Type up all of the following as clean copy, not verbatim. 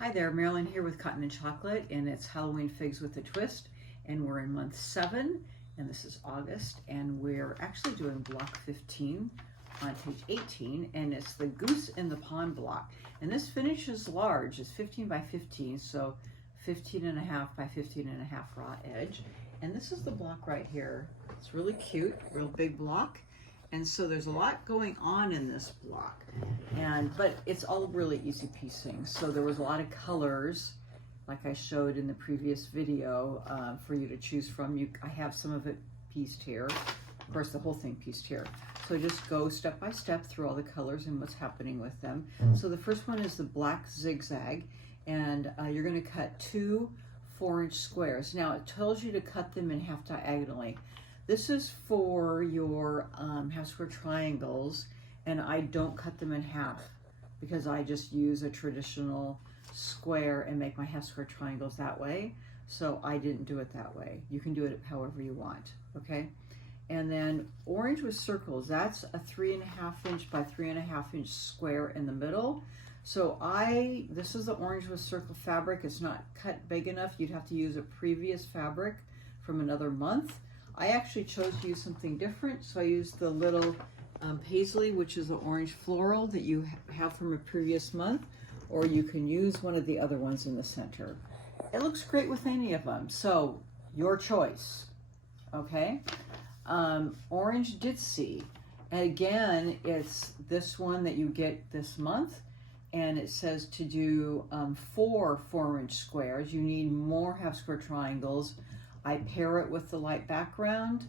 Hi there, Marilyn here with Cotton and Chocolate, and it's Halloween Figs with a Twist, and we're in month 7, and this is August, and we're actually doing block 15 on page 18, and it's the Goose in the Pond block. And this finish is large, it's 15 by 15, so 15.5 by 15.5 raw edge. And this is the block right here. It's really cute, real big block. And so there's a lot going on in this block, but it's all really easy piecing. So there was a lot of colors, like I showed in the previous video, for you to choose from. I have some of it pieced here. Of course, the whole thing pieced here. So just go step by step through all the colors and what's happening with them. So the first one is the black zigzag, and you're going to cut 2 4-inch squares. Now it tells you to cut them in half diagonally. This is for your half square triangles, and I don't cut them in half because I just use a traditional square and make my half square triangles that way. So I didn't do it that way. You can do it however you want, okay? And then orange with circles, that's a 3.5 inch by 3.5 inch square in the middle. So this is the orange with circle fabric. It's not cut big enough. You'd have to use a previous fabric from another month. I actually chose to use something different, so I used the little paisley, which is the orange floral that you have from a previous month, or you can use one of the other ones in the center. It looks great with any of them, so your choice, okay? Orange Ditzy, and again, it's this one that you get this month, and it says to do 4 4-inch squares. You need more half square triangles. I pair it with the light background,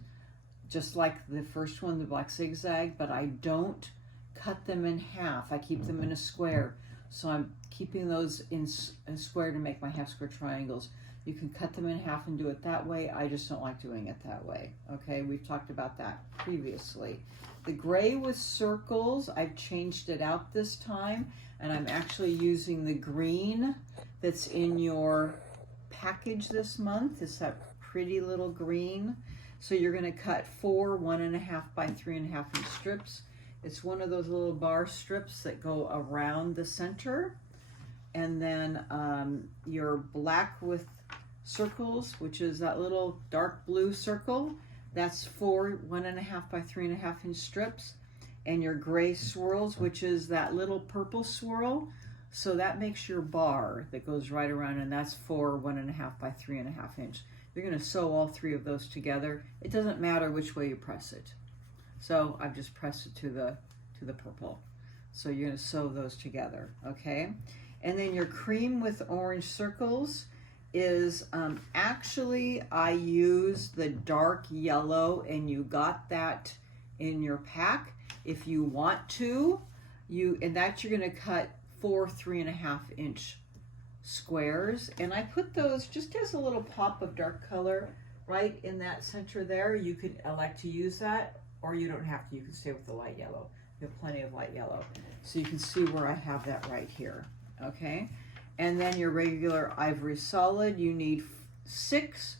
just like the first one, the black zigzag, but I don't cut them in half. I keep them in a square. So I'm keeping those in a square to make my half square triangles. You can cut them in half and do it that way. I just don't like doing it that way. Okay, we've talked about that previously. The gray with circles, I've changed it out this time, and I'm actually using the green that's in your package this month. It's that pretty little green. So you're going to cut 4 1.5 by 3.5 inch strips. It's one of those little bar strips that go around the center. And then your black with circles, which is that little dark blue circle, that's 4 1.5 by 3.5 inch strips. And your gray swirls, which is that little purple swirl, so that makes your bar that goes right around, and that's 4 1.5 by 3.5 inch. You're going to sew all 3 of those together. It doesn't matter which way you press it. So I've just pressed it to the purple. So you're going to sew those together, okay? And then your cream with orange circles is actually I use the dark yellow, and you got that in your pack. If you want to, you're going to cut 4 3.5 inch squares, and I put those just as a little pop of dark color right in that center there. You could elect to use that, or you don't have to. You can stay with the light yellow. You have plenty of light yellow, so you can see where I have that right here, okay? And then your regular ivory solid, you need 6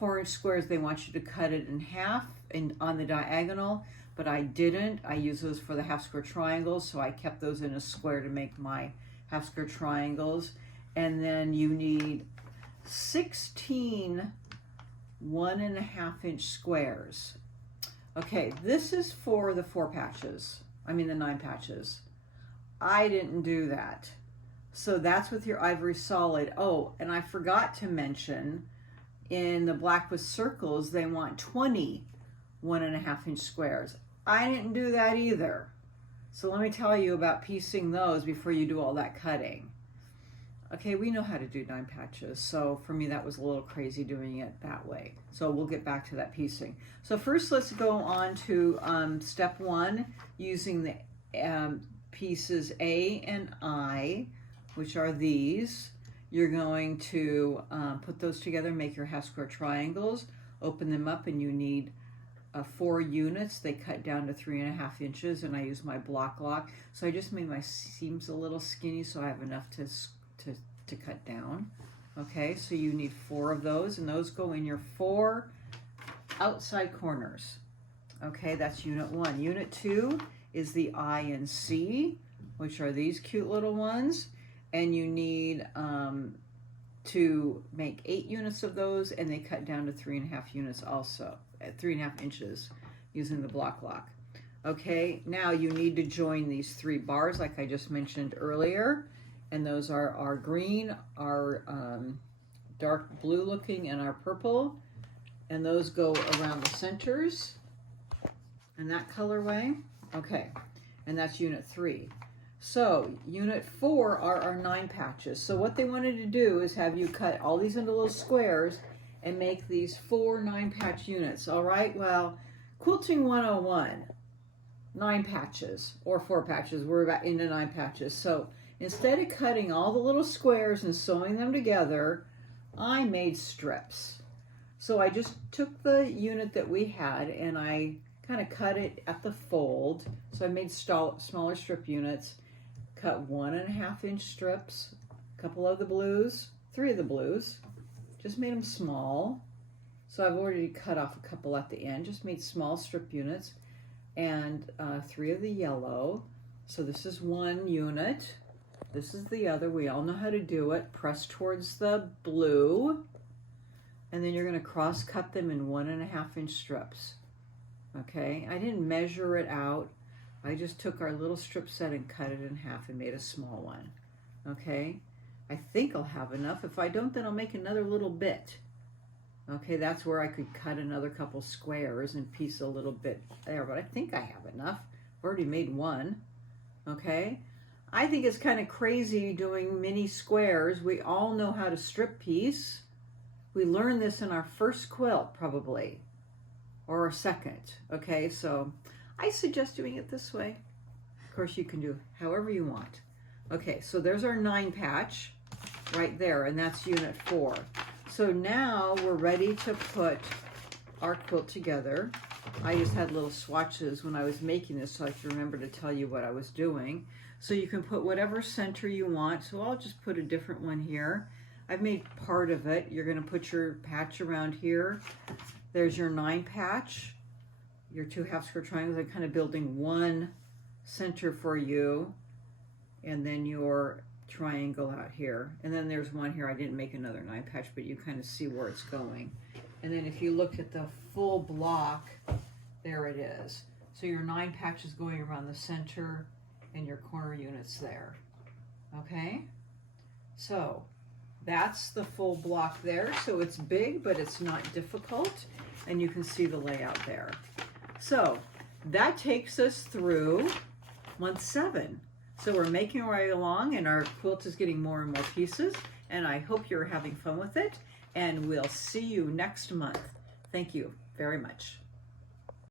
4-inch squares. They want you to cut it in half and on the diagonal, but I didn't. I use those for the half square triangles, so I kept those in a square to make my half square triangles. And then you need 16 1.5 inch squares. Okay, this is for the the 9 patches. I didn't do that. So that's with your ivory solid. Oh, and I forgot to mention, in the black with circles, they want 20 1.5 inch squares. I didn't do that either. So let me tell you about piecing those before you do all that cutting. Okay, we know how to do 9 patches, so for me that was a little crazy doing it that way. So we'll get back to that piecing. So first let's go on to step 1, using the pieces A and I, which are these. You're going to put those together, make your half square triangles, open them up, and you need 4 units. They cut down to 3.5 inches, and I use my block lock. So I just made my seams a little skinny so I have enough to cut down. Okay, so you need 4 of those, and those go in your 4 outside corners. Okay, that's unit 1. Unit 2 is the I and C, which are these cute little ones. and you need to make 8 units of those, and they cut down to 3.5 units also, at 3.5 inches using the block lock. Okay, now you need to join these 3 bars like I just mentioned earlier, and those are our green, our dark blue looking, and our purple, and those go around the centers in that colorway. Okay, and that's unit 3. So unit 4 are our 9 patches. So what they wanted to do is have you cut all these into little squares and make these 4 9-patch units. All right, well, Quilting 101, 9 patches or 4 patches. We're about into 9 patches. So instead of cutting all the little squares and sewing them together, I made strips. So I just took the unit that we had and I kind of cut it at the fold. So I made smaller strip units, cut 1.5 inch strips, a couple of the blues, 3 of the blues, just made them small. So I've already cut off a couple at the end, just made small strip units, and 3 of the yellow. So this is 1 unit. This is the other. We all know how to do it. Press towards the blue, and then you're going to cross cut them in 1.5 inch strips. Okay, I didn't measure it out. I just took our little strip set and cut it in half and made a small one. Okay, I think I'll have enough. If I don't, then I'll make another little bit. Okay, that's where I could cut another couple squares and piece a little bit there, but I think I have enough. I've already made 1. Okay, I think it's kind of crazy doing mini squares. We all know how to strip piece. We learned this in our first quilt probably, or our second. Okay, so I suggest doing it this way. Of course, you can do however you want. Okay, so there's our 9 patch right there, and that's unit 4. So now we're ready to put our quilt together. I just had little swatches when I was making this so I could remember to tell you what I was doing. So you can put whatever center you want. So I'll just put a different one here. I've made part of it. You're going to put your patch around here. There's your 9 patch, your 2 half square triangles. I'm kind of building 1 center for you, and then your triangle out here. And then there's one here. I didn't make another 9 patch, but you kind of see where it's going. And then if you look at the full block, there it is. So your 9 patches going around the center and your corner units there. Okay? So that's the full block there. So it's big, but it's not difficult. And you can see the layout there. So that takes us through month 7. So we're making our way along, and our quilt is getting more and more pieces. And I hope you're having fun with it. And we'll see you next month. Thank you very much.